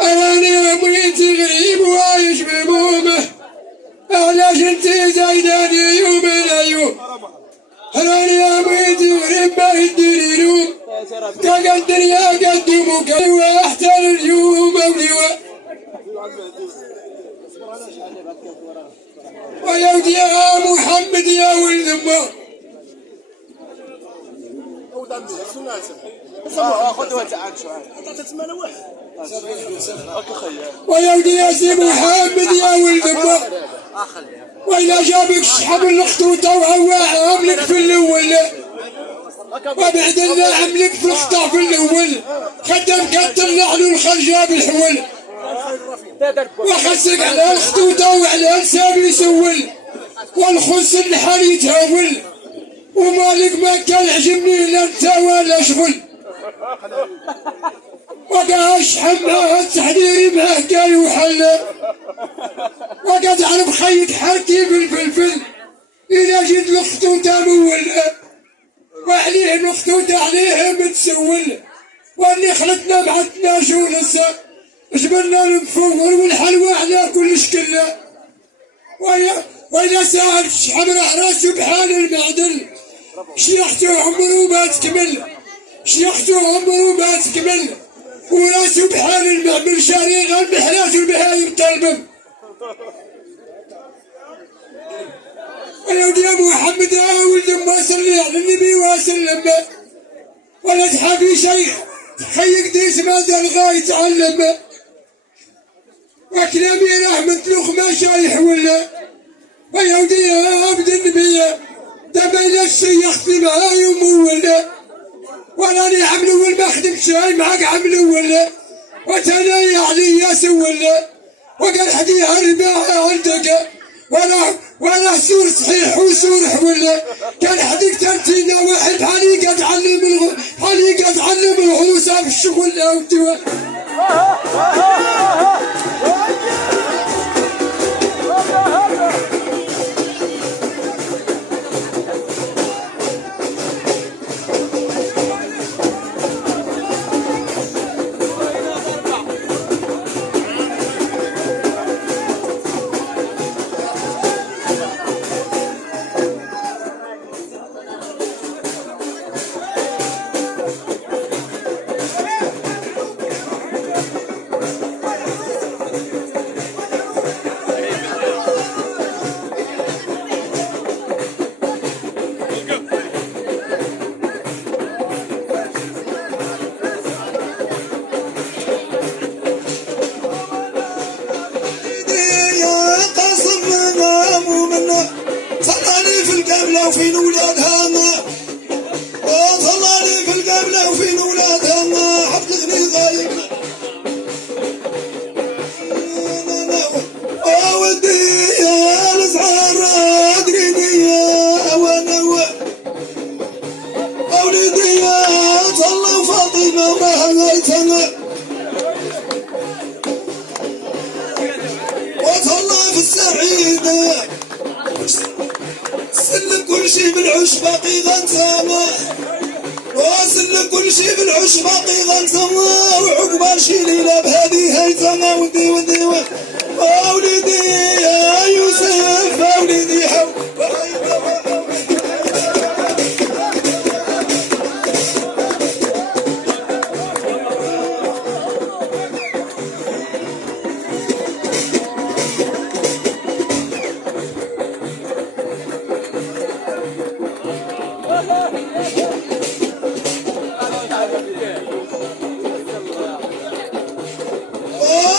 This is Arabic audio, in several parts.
أنا بغيت غريب وعايش بهمومه، علاش انتي زايداني يوم الأيوم؟ أنا بغيت غريب ما يديني نوم، كاع الدنيا قدمك وأحسن اليوم أوليوه. ويا ودي يا محمد يا ولد أمه، ويا ودي يا سي محمد يا ولد أمه، وإلا جابك الشحب الخطوطة وهو عملك في الأول، وبعد الله عملك في الخطا في الأول، خدم كطلع له الخرجة بالحول، وخسك على الخطوطة وعلى الساب يسول، والخص الحال يتهول، ومالك ما كان عجبني لا انت ولا شغل، وقع الشحب معاه التحذير معاه كان وحل، وقد عرف خيك حركي بالفلفل، إلا جيت الخطوطة مول، وعليه الخطوطة عليه متسول، واللي خلطنا مع 12 ونص، جبلنا المفور والحلوى على كل شكل، وإذا سأل الشحب راسه بحال المعدن، شيخته عمره ما تكمل، شيخته عمره ما تكمل، وراسه بحال المعمل شاريغ المحلات والبهايم طلبم. ويا ودي يا محمد يا ولد ما صلي على النبي وسلم، ولا تحافي شيخ خيك ديس ما زال غاية يتعلم، وكلامي رحمة لوخ ما شايح ولا. ويا ودي يا عبد النبي دبل الشيخ معاي ومولى، وراني عملو والمخدم شاي معاك عملو ولا، وتناي عليا سولا، وقال حدي هالرباع عندك ولا سور صحيح وسور حوله، كان حديك تنتينا واحد حليقة تعلم العروسة في الشغل او الدواء. وفين ولادها وصلاني في القبلة وفين ولادها حفظ غني غايب ودي يا الاسعار ادريني وانا ولدي صلى وفاطمة وراها وصلى في السعيدة سلم كل شي بالعش باقي غنسامة، وسلم كل شي بالعش باقي غنسامة، وعقبال شي ليلة بهذه هيثمة. ودي ولدي يا يوسف ولدي حو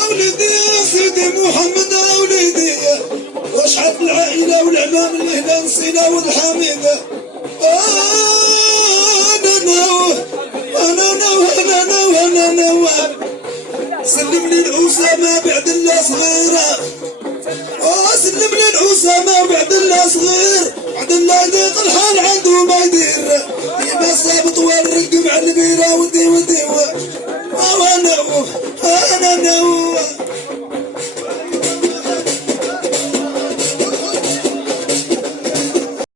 ولدي يا سيدي محمد ولدي، واشحال العائلة والعمام اللي هنا نسينا والحميدة. أنا سلم لي الأسامة بعد الله صغيرة، سلم لي الأسامة بعد الله صغير، بعد الله ضيق الحال عنده ما يدير، يبقى صابط والرق مع البيرة. ودي